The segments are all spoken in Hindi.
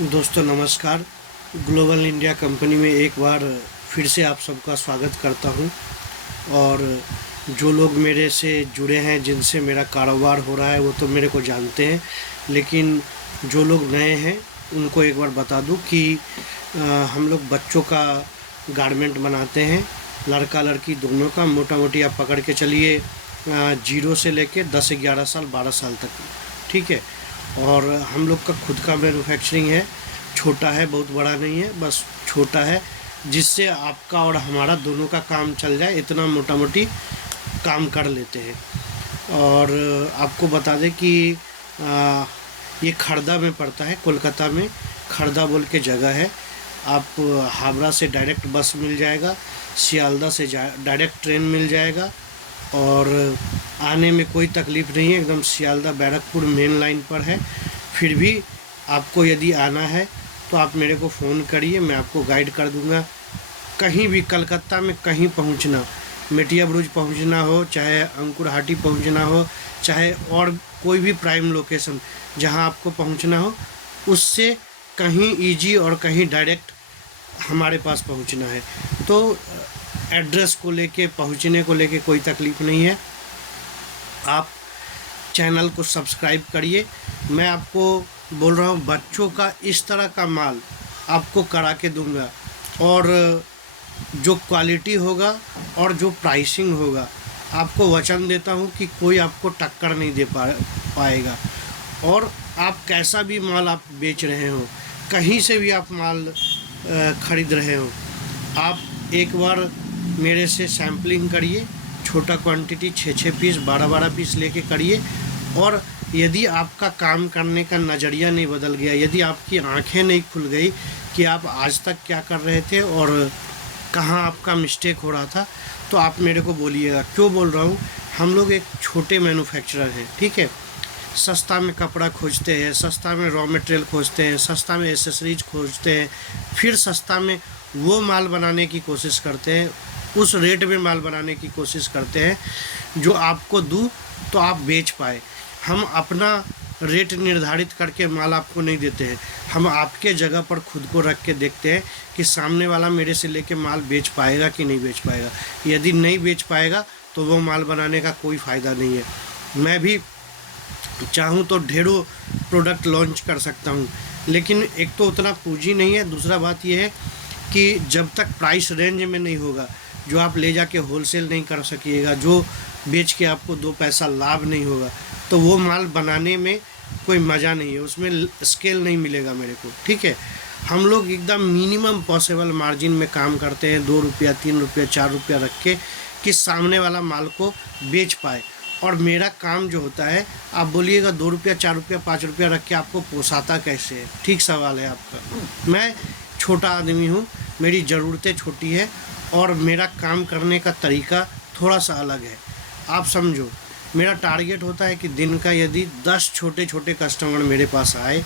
दोस्तों नमस्कार। ग्लोबल इंडिया कंपनी में एक बार फिर से आप सबका स्वागत करता हूं। और जो लोग मेरे से जुड़े हैं, जिनसे मेरा कारोबार हो रहा है, वो तो मेरे को जानते हैं, लेकिन जो लोग नए हैं उनको एक बार बता दूं कि हम लोग बच्चों का गारमेंट बनाते हैं, लड़का लड़की दोनों का। मोटा मोटी आप पकड़ के चलिए 0 से लेके 10 11 साल 12 साल तक, ठीक है। और हम लोग का खुद का मैन्युफैक्चरिंग है, छोटा है, बहुत बड़ा नहीं है, बस छोटा है, जिससे आपका और हमारा दोनों का काम चल जाए, इतना मोटा मोटी काम कर लेते हैं। और आपको बता दें कि ये खड़दा में पड़ता है, कोलकाता में खड़दा बोल के जगह है। आप हावड़ा से डायरेक्ट बस मिल जाएगा, सियालदा से डायरेक्ट ट्रेन मिल जाएगा, और आने में कोई तकलीफ़ नहीं है, एकदम सियालदा बैरकपुर मेन लाइन पर है। फिर भी आपको यदि आना है तो आप मेरे को फ़ोन करिए, मैं आपको गाइड कर दूंगा। कहीं भी कलकत्ता में कहीं पहुंचना, मेटिया ब्रुज पहुंचना हो, चाहे अंकुरहाटी पहुंचना हो, चाहे और कोई भी प्राइम लोकेशन जहां आपको पहुंचना हो, उससे कहीं इजी और कहीं डायरेक्ट हमारे पास पहुंचना है। तो एड्रेस को लेके, पहुंचने को लेके कोई तकलीफ़ नहीं है। आप चैनल को सब्सक्राइब करिए। मैं आपको बोल रहा हूँ, बच्चों का इस तरह का माल आपको करा के दूंगा, और जो क्वालिटी होगा और जो प्राइसिंग होगा, आपको वचन देता हूँ कि कोई आपको टक्कर नहीं दे पाएगा। और आप कैसा भी माल आप बेच रहे हो, कहीं से भी आप माल ख़रीद रहे हो, आप एक बार मेरे से सैम्पलिंग करिए। छोटा क्वांटिटी 6-6 पीस, 12-12 पीस लेके करिए। और यदि आपका काम करने का नज़रिया नहीं बदल गया, यदि आपकी आंखें नहीं खुल गई कि आप आज तक क्या कर रहे थे और कहाँ आपका मिस्टेक हो रहा था, तो आप मेरे को बोलिएगा। क्यों बोल रहा हूँ, हम लोग एक छोटे मैन्युफैक्चरर हैं, ठीक है। सस्ता में कपड़ा खोजते हैं, सस्ता में रॉ मटेरियल खोजते हैं, सस्ता में एसेसरीज खोजते हैं, फिर सस्ता में वो माल बनाने की कोशिश करते हैं, उस रेट में माल बनाने की कोशिश करते हैं जो आपको दूँ तो आप बेच पाए। हम अपना रेट निर्धारित करके माल आपको नहीं देते हैं, हम आपके जगह पर खुद को रख के देखते हैं कि सामने वाला मेरे से लेके माल बेच पाएगा कि नहीं बेच पाएगा। यदि नहीं बेच पाएगा तो वो माल बनाने का कोई फ़ायदा नहीं है। मैं भी चाहूँ तो ढेरों प्रोडक्ट लॉन्च कर सकता हूँ, लेकिन एक तो उतना पूंजी नहीं है, दूसरा बात यह है कि जब तक प्राइस रेंज में नहीं होगा, जो आप ले जाके होलसेल नहीं कर सकिएगा, जो बेच के आपको 2 पैसा लाभ नहीं होगा, तो वो माल बनाने में कोई मज़ा नहीं है, उसमें स्केल नहीं मिलेगा मेरे को, ठीक है। हम लोग एकदम मिनिमम पॉसिबल मार्जिन में काम करते हैं, 2 रुपया 3 रुपया 4 रुपया रख के, कि सामने वाला माल को बेच पाए। और मेरा काम जो होता है, आप बोलिएगा 2 रुपया 4 रुपया 5 रुपया रख के आपको पोसाता कैसे है? ठीक सवाल है आपका। मैं छोटा आदमी हूँ, मेरी ज़रूरतें छोटी है, और मेरा काम करने का तरीका थोड़ा सा अलग है। आप समझो, मेरा टारगेट होता है कि दिन का यदि 10 छोटे छोटे कस्टमर मेरे पास आए,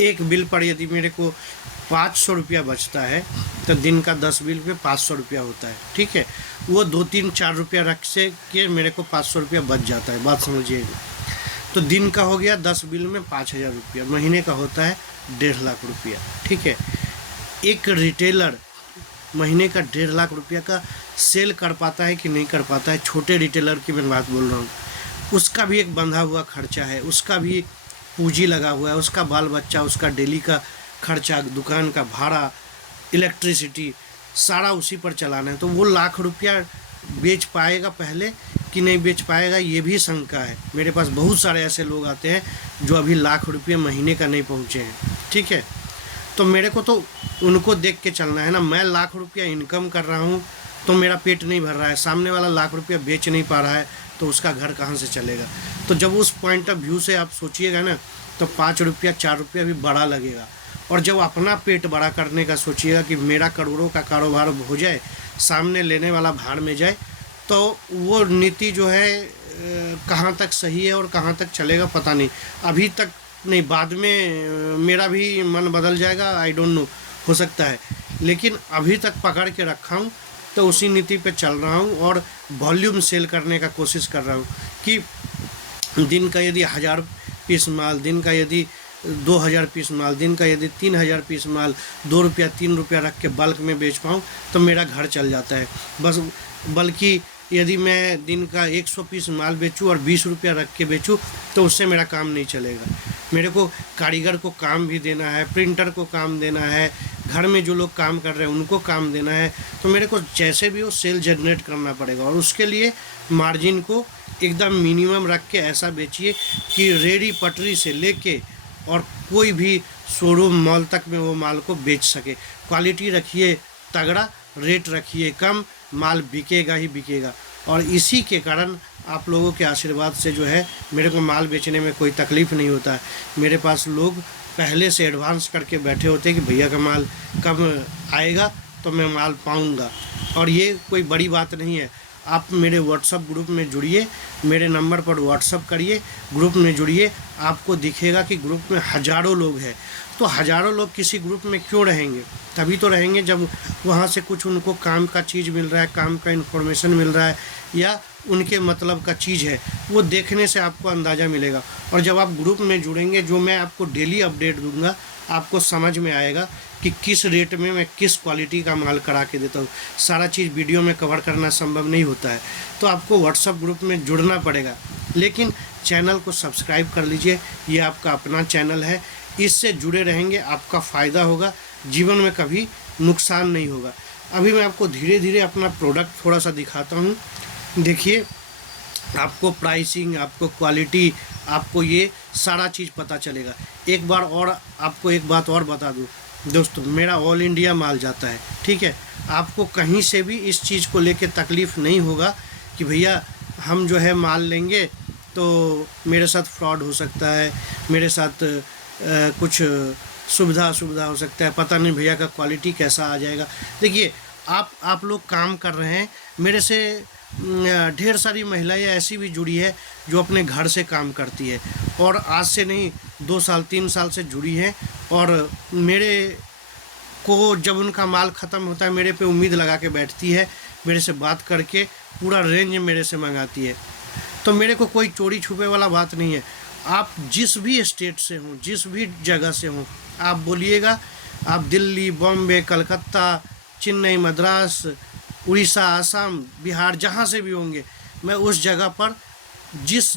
एक बिल पर यदि मेरे को 500 रुपया बचता है, तो दिन का 10 बिल पे 500 रुपया होता है, ठीक है। वो 2-3-4 रुपया रख से के मेरे को 500 रुपया बच जाता है, बात समझिएगा। तो दिन का हो गया 10 बिल में 5000 रुपया, महीने का होता है 1.5 लाख रुपया, ठीक है। एक रिटेलर महीने का 1.5 लाख रुपया का सेल कर पाता है कि नहीं कर पाता है? छोटे रिटेलर की मैं बात बोल रहा हूँ। उसका भी एक बंधा हुआ खर्चा है, उसका भी पूंजी लगा हुआ है, उसका बाल बच्चा, उसका डेली का खर्चा, दुकान का भाड़ा, इलेक्ट्रिसिटी, सारा उसी पर चलाना है। तो वो लाख रुपया बेच पाएगा पहले कि नहीं बेच पाएगा, ये भी शंका है। मेरे पास बहुत सारे ऐसे लोग आते हैं जो अभी लाख रुपये महीने का नहीं पहुँचे हैं, ठीक है। तो मेरे को तो उनको देख के चलना है ना। मैं लाख रुपया इनकम कर रहा हूँ तो मेरा पेट नहीं भर रहा है, सामने वाला लाख रुपया बेच नहीं पा रहा है, तो उसका घर कहाँ से चलेगा? तो जब उस पॉइंट ऑफ व्यू से आप सोचिएगा ना, तो 5 रुपया 4 रुपया भी बड़ा लगेगा। और जब अपना पेट बड़ा करने का सोचिएगा कि मेरा करोड़ों का कारोबार हो जाए, सामने लेने वाला भाड़ में जाए, तो वो नीति जो है कहाँ तक सही है और कहाँ तक चलेगा पता नहीं। अभी तक नहीं, बाद में मेरा भी मन बदल जाएगा, आई डोंट नो, हो सकता है। लेकिन अभी तक पकड़ के रखा हूँ, तो उसी नीति पे चल रहा हूँ, और वॉल्यूम सेल करने का कोशिश कर रहा हूँ कि दिन का यदि 1000 पीस माल, दिन का यदि 2000 पीस माल, दिन का यदि 3000 पीस माल 2 रुपया 3 रुपया रख के बल्क में बेच पाऊँ तो मेरा घर चल जाता है बस। बल्कि यदि मैं दिन का 100 पीस माल बेचूँ और 20 रुपया रख के बेचूँ तो उससे मेरा काम नहीं चलेगा। मेरे को कारीगर को काम भी देना है, प्रिंटर को काम देना है, घर में जो लोग काम कर रहे हैं उनको काम देना है, तो मेरे को जैसे भी वो सेल जनरेट करना पड़ेगा। और उसके लिए मार्जिन को एकदम मिनिमम रख के ऐसा बेचिए कि रेडी पटरी से लेके और कोई भी शोरूम मॉल तक में वो माल को बेच सके। क्वालिटी रखिए तगड़ा, रेट रखिए कम, माल बिकेगा ही बिकेगा। और इसी के कारण आप लोगों के आशीर्वाद से जो है मेरे को माल बेचने में कोई तकलीफ़ नहीं होता है। मेरे पास लोग पहले से एडवांस करके बैठे होते हैं कि भैया का माल कब आएगा तो मैं माल पाऊंगा। और ये कोई बड़ी बात नहीं है। आप मेरे व्हाट्सअप ग्रुप में जुड़िए, मेरे नंबर पर व्हाट्सअप करिए, ग्रुप में जुड़िए, आपको दिखेगा कि ग्रुप में हज़ारों लोग हैं। तो हज़ारों लोग किसी ग्रुप में क्यों रहेंगे? तभी तो रहेंगे जब वहाँ से कुछ उनको काम का चीज़ मिल रहा है, काम का इन्फॉर्मेशन मिल रहा है या उनके मतलब का चीज़ है, वो देखने से आपको अंदाज़ा मिलेगा। और जब आप ग्रुप में जुड़ेंगे, जो मैं आपको डेली अपडेट दूंगा, आपको समझ में आएगा कि किस रेट में मैं किस क्वालिटी का माल करा के देता हूँ। सारा चीज़ वीडियो में कवर करना संभव नहीं होता है, तो आपको व्हाट्सअप ग्रुप में जुड़ना पड़ेगा। लेकिन चैनल को सब्सक्राइब कर लीजिए, ये आपका अपना चैनल है, इससे जुड़े रहेंगे, आपका फ़ायदा होगा, जीवन में कभी नुकसान नहीं होगा। अभी मैं आपको धीरे धीरे अपना प्रोडक्ट थोड़ा सा दिखाता हूँ। देखिए, आपको प्राइसिंग, आपको क्वालिटी, आपको ये सारा चीज़ पता चलेगा। एक बार और आपको एक बात और बता दूँ दोस्तों, मेरा ऑल इंडिया माल जाता है, ठीक है। आपको कहीं से भी इस चीज़ को लेके तकलीफ़ नहीं होगा कि भैया हम जो है माल लेंगे तो मेरे साथ फ्रॉड हो सकता है, मेरे साथ कुछ सुविधा असुविधा हो सकता है, पता नहीं भैया का क्वालिटी कैसा आ जाएगा। देखिए, आप लोग काम कर रहे हैं, मेरे से ढेर सारी महिलाएं ऐसी भी जुड़ी है जो अपने घर से काम करती है और आज से नहीं 2 साल 3 साल से जुड़ी है। और मेरे को जब उनका माल ख़त्म होता है, मेरे पे उम्मीद लगा के बैठती है, मेरे से बात करके पूरा रेंज मेरे से मंगाती है। तो मेरे को कोई चोरी छुपे वाला बात नहीं है। आप जिस भी स्टेट से हों, जिस भी जगह से हों, आप बोलिएगा, आप दिल्ली, बॉम्बे, कलकत्ता, चेन्नई, मद्रास, उड़ीसा, असम, बिहार, जहाँ से भी होंगे, मैं उस जगह पर जिस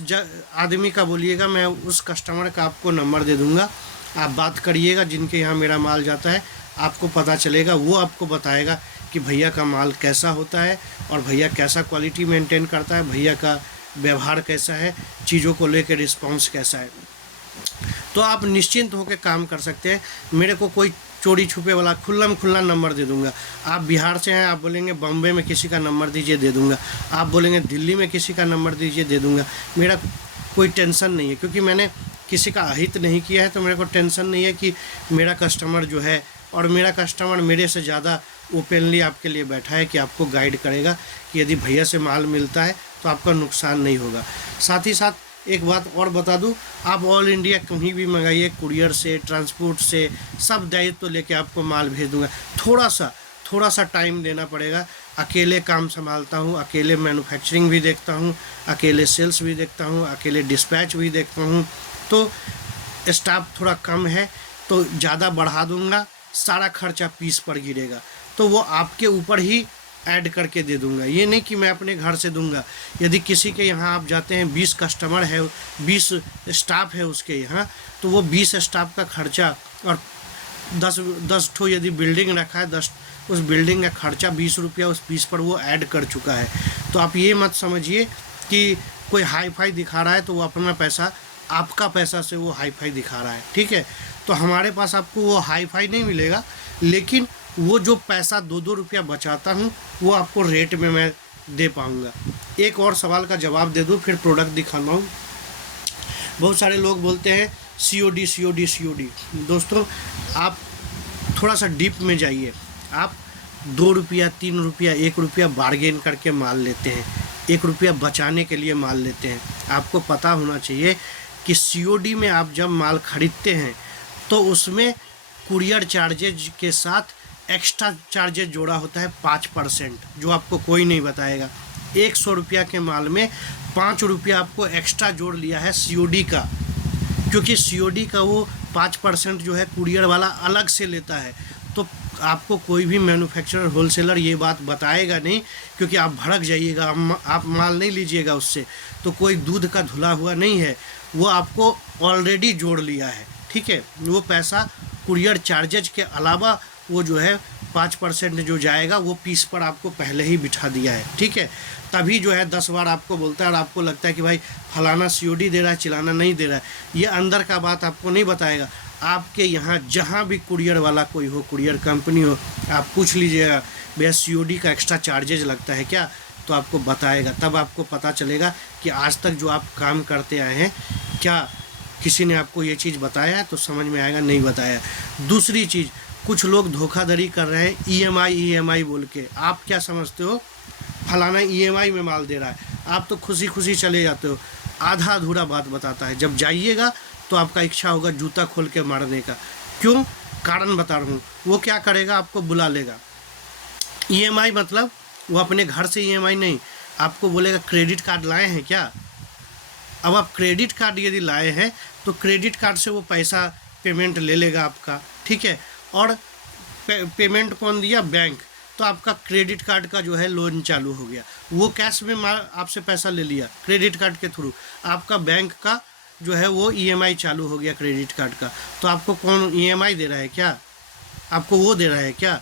आदमी का बोलिएगा, मैं उस कस्टमर का आपको नंबर दे दूँगा। आप बात करिएगा, जिनके यहाँ मेरा माल जाता है, आपको पता चलेगा, वो आपको बताएगा कि भैया का माल कैसा होता है और भैया कैसा क्वालिटी मेंटेन करता है, भैया का व्यवहार कैसा है, चीज़ों को लेकर रिस्पॉन्स कैसा है। तो आप निश्चिंत होकर काम कर सकते हैं। मेरे को कोई चोरी छुपे वाला खुल्ला नंबर दे दूंगा। आप बिहार से हैं, आप बोलेंगे बम्बे में किसी का नंबर दीजिए, दे दूंगा। आप बोलेंगे दिल्ली में किसी का नंबर दीजिए, दे दूंगा। मेरा कोई टेंशन नहीं है, क्योंकि मैंने किसी का अहित नहीं किया है, तो मेरे को टेंशन नहीं है कि मेरा कस्टमर जो है, और मेरा कस्टमर मेरे से ज़्यादा ओपनली आपके लिए बैठा है कि आपको गाइड करेगा कि यदि भैया से माल मिलता है तो आपका नुकसान नहीं होगा। साथ ही साथ एक बात और बता दूं, आप ऑल इंडिया कहीं भी मंगाइए, कुरियर से, ट्रांसपोर्ट से, सब दायित्व तो लेके आपको माल भेज दूंगा। थोड़ा सा टाइम देना पड़ेगा। अकेले काम संभालता हूँ, अकेले मैन्युफैक्चरिंग भी देखता हूँ, अकेले सेल्स भी देखता हूँ, अकेले डिस्पैच भी देखता हूँ, तो स्टाफ थोड़ा कम है, तो ज़्यादा बढ़ा दूँगा, सारा खर्चा पीस पर गिरेगा, तो वो आपके ऊपर ही ऐड करके दे दूंगा। ये नहीं कि मैं अपने घर से दूंगा। यदि किसी के यहाँ आप जाते हैं, 20 कस्टमर है, 20 स्टाफ है उसके यहाँ, तो वो 20 स्टाफ का खर्चा और 10 ठो यदि बिल्डिंग रखा है, 10 उस बिल्डिंग का खर्चा 20 रुपया उस 20 पर वो ऐड कर चुका है। तो आप ये मत समझिए कि कोई हाई फाई दिखा रहा है तो वो अपना पैसा, आपका पैसा से वो हाई फाई दिखा रहा है, ठीक है। तो हमारे पास आपको वो हाई फाई नहीं मिलेगा, लेकिन वो जो पैसा 2-2 रुपया बचाता हूँ, वो आपको रेट में मैं दे पाऊँगा। एक और सवाल का जवाब दे दूँ, फिर प्रोडक्ट दिखाना हूँ। बहुत सारे लोग बोलते हैं COD COD COD। दोस्तों, आप थोड़ा सा डीप में जाइए। आप 2 रुपया 3 रुपया 1 रुपया बार्गेन करके माल लेते हैं, 1 रुपया बचाने के लिए माल लेते हैं। आपको पता होना चाहिए कि COD में आप जब माल खरीदते हैं तो उसमें कुरियर चार्जेज के साथ एक्स्ट्रा चार्जेज जोड़ा होता है 5%, जो आपको कोई नहीं बताएगा। 100 रुपया के माल में 5 रुपया आपको एक्स्ट्रा जोड़ लिया है COD का, क्योंकि COD का वो 5% जो है कुरियर वाला अलग से लेता है। तो आपको कोई भी मैन्युफैक्चरर होलसेलर ये बात बताएगा नहीं, क्योंकि आप भड़क जाइएगा, आप माल नहीं लीजिएगा उससे। तो कोई दूध का धुला हुआ नहीं है, वो आपको ऑलरेडी जोड़ लिया है, ठीक है। वो पैसा कुरियर चार्जेज के अलावा वो जो है 5% जो जाएगा वो पीस पर आपको पहले ही बिठा दिया है, ठीक है। तभी जो है 10 बार आपको बोलता है और आपको लगता है कि भाई फलाना COD दे रहा है, चिलाना नहीं दे रहा है। ये अंदर का बात आपको नहीं बताएगा। आपके यहाँ जहाँ भी कुरियर वाला कोई हो, कुरियर कंपनी हो, आप पूछ लीजिएगा भैया COD का एक्स्ट्रा चार्जेज लगता है क्या, तो आपको बताएगा। तब आपको पता चलेगा कि आज तक जो आप काम करते आए हैं, क्या किसी ने आपको ये चीज़ बताया है, तो समझ में आएगा, नहीं बताया। दूसरी चीज़, कुछ लोग धोखाधड़ी कर रहे हैं EMI बोल के। आप क्या समझते हो, फलाना EMI में माल दे रहा है, आप तो खुशी खुशी चले जाते हो। आधा अधूरा बात बताता है। जब जाइएगा तो आपका इच्छा होगा जूता खोल के मारने का। क्यों? कारण बता रहा हूँ। वो क्या करेगा, आपको बुला लेगा। EMI मतलब वो अपने घर से EMI नहीं, आपको बोलेगा क्रेडिट कार्ड लाए हैं क्या। अब आप क्रेडिट कार्ड यदि लाए हैं तो क्रेडिट कार्ड से वो पैसा पेमेंट ले लेगा आपका, ठीक है। और पेमेंट कौन दिया? बैंक। तो आपका क्रेडिट कार्ड का जो है लोन चालू हो गया। वो कैश में आपसे पैसा ले लिया क्रेडिट कार्ड के थ्रू, आपका बैंक का जो है वो EMI चालू हो गया क्रेडिट कार्ड का। तो आपको कौन EMI दे रहा है क्या? आपको वो दे रहा है क्या?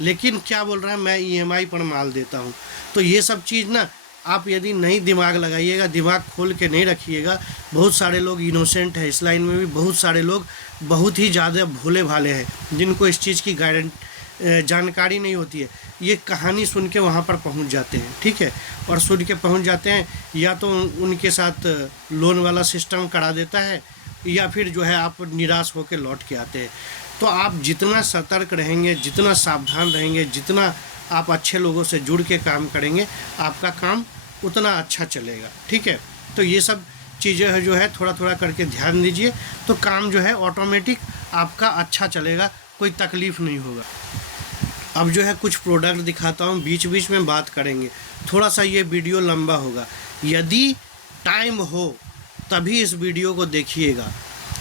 लेकिन क्या बोल रहा है, मैं EMI पर माल देता हूँ। तो ये सब चीज़ ना आप यदि नहीं दिमाग लगाइएगा, दिमाग खोल के नहीं रखिएगा। बहुत सारे लोग इनोसेंट हैं, इस लाइन में भी बहुत सारे लोग बहुत ही ज़्यादा भोले भाले हैं, जिनको इस चीज़ की जानकारी नहीं होती है। ये कहानी सुन के वहाँ पर पहुँच जाते हैं, ठीक है। और सुन के पहुँच जाते हैं, या तो उनके साथ लोन वाला सिस्टम करा देता है, या फिर जो है आप निराश होकर लौट के आते हैं। तो आप जितना सतर्क रहेंगे, जितना सावधान रहेंगे, जितना आप अच्छे लोगों से जुड़ के काम करेंगे, आपका काम उतना अच्छा चलेगा, ठीक है। तो ये सब चीज़ें जो है थोड़ा थोड़ा करके ध्यान दीजिए, तो काम जो है ऑटोमेटिक आपका अच्छा चलेगा, कोई तकलीफ़ नहीं होगा। अब जो है कुछ प्रोडक्ट दिखाता हूँ, बीच बीच में बात करेंगे। थोड़ा सा ये वीडियो लंबा होगा, यदि टाइम हो तभी इस वीडियो को देखिएगा।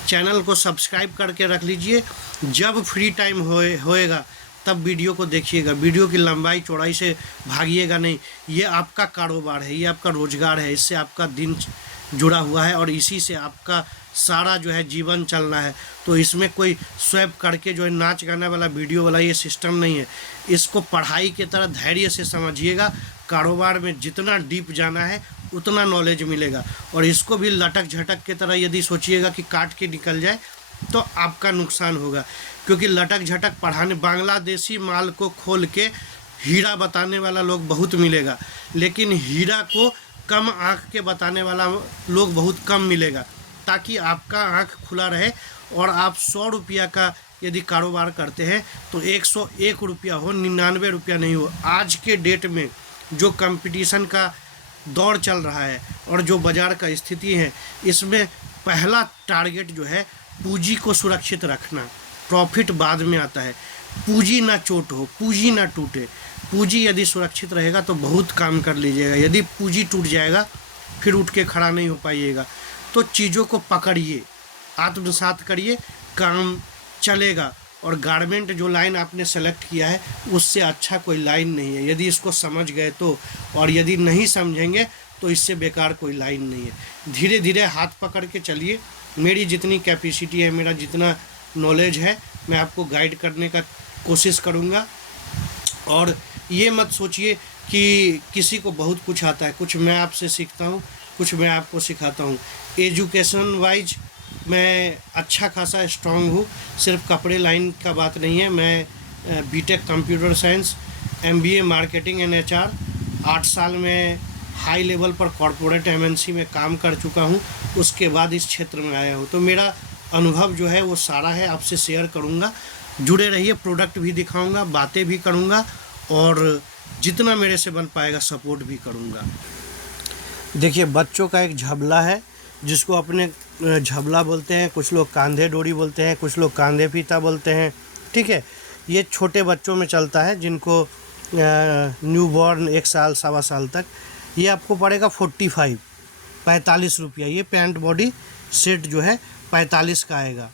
चैनल को सब्सक्राइब करके रख लीजिए, जब फ्री टाइम होएगा तब वीडियो को देखिएगा। वीडियो की लंबाई चौड़ाई से भागिएगा नहीं। ये आपका कारोबार है, ये आपका रोजगार है, इससे आपका दिन जुड़ा हुआ है और इसी से आपका सारा जो है जीवन चलना है। तो इसमें कोई स्वैप करके जो है नाच गाने वाला वीडियो वाला ये सिस्टम नहीं है। इसको पढ़ाई की तरह धैर्य से समझिएगा। कारोबार में जितना डीप जाना है उतना नॉलेज मिलेगा, और इसको भी लटक झटक की तरह यदि सोचिएगा कि काट के निकल जाए तो आपका नुकसान होगा। क्योंकि लटक झटक पढ़ाने, बांग्लादेशी माल को खोल के हीरा बताने वाला लोग बहुत मिलेगा, लेकिन हीरा को कम आँख के बताने वाला लोग बहुत कम मिलेगा। ताकि आपका आँख खुला रहे और आप 100 रुपया का यदि कारोबार करते हैं तो 101 रुपया हो, 99 रुपया नहीं हो। आज के डेट में जो कंपटीशन का दौर चल रहा है और जो बाज़ार का स्थिति है, इसमें पहला टारगेट जो है पूंजी को सुरक्षित रखना। प्रॉफिट बाद में आता है। पूंजी ना चोट हो, पूंजी ना टूटे। पूंजी यदि सुरक्षित रहेगा तो बहुत काम कर लीजिएगा। यदि पूंजी टूट जाएगा फिर उठ के खड़ा नहीं हो पाइएगा। तो चीज़ों को पकड़िए, आत्मसात करिए, काम चलेगा। और गारमेंट जो लाइन आपने सेलेक्ट किया है उससे अच्छा कोई लाइन नहीं है, यदि इसको समझ गए तो। और यदि नहीं समझेंगे तो इससे बेकार कोई लाइन नहीं है। धीरे धीरे हाथ पकड़ के चलिए। मेरी जितनी कैपेसिटी है, मेरा जितना नॉलेज है, मैं आपको गाइड करने का कोशिश करूँगा। और ये मत सोचिए कि किसी को बहुत कुछ आता है। कुछ मैं आपसे सीखता हूँ, कुछ मैं आपको सिखाता हूँ। एजुकेशन वाइज मैं अच्छा खासा स्ट्रांग हूँ। सिर्फ कपड़े लाइन का बात नहीं है। मैं BTech computer science, MBA marketing and HR, 8 साल में हाई लेवल पर कॉरपोरेट MNC में काम कर चुका हूँ। उसके बाद इस क्षेत्र में आया हूँ। तो मेरा अनुभव जो है वो सारा है, आपसे शेयर करूँगा। जुड़े रहिए, प्रोडक्ट भी दिखाऊँगा, बातें भी करूँगा, और जितना मेरे से बन पाएगा सपोर्ट भी करूँगा। देखिए, बच्चों का एक झबला है जिसको अपने झबला बोलते हैं, कुछ लोग कांधे डोरी बोलते हैं, कुछ लोग कांधे फीता बोलते हैं, ठीक है। ये छोटे बच्चों में चलता है, जिनको न्यू बॉर्न 1 साल 1.25 साल तक। ये आपको पड़ेगा 45 रुपया। ये पैंट बॉडी सेट जो है 45 का आएगा।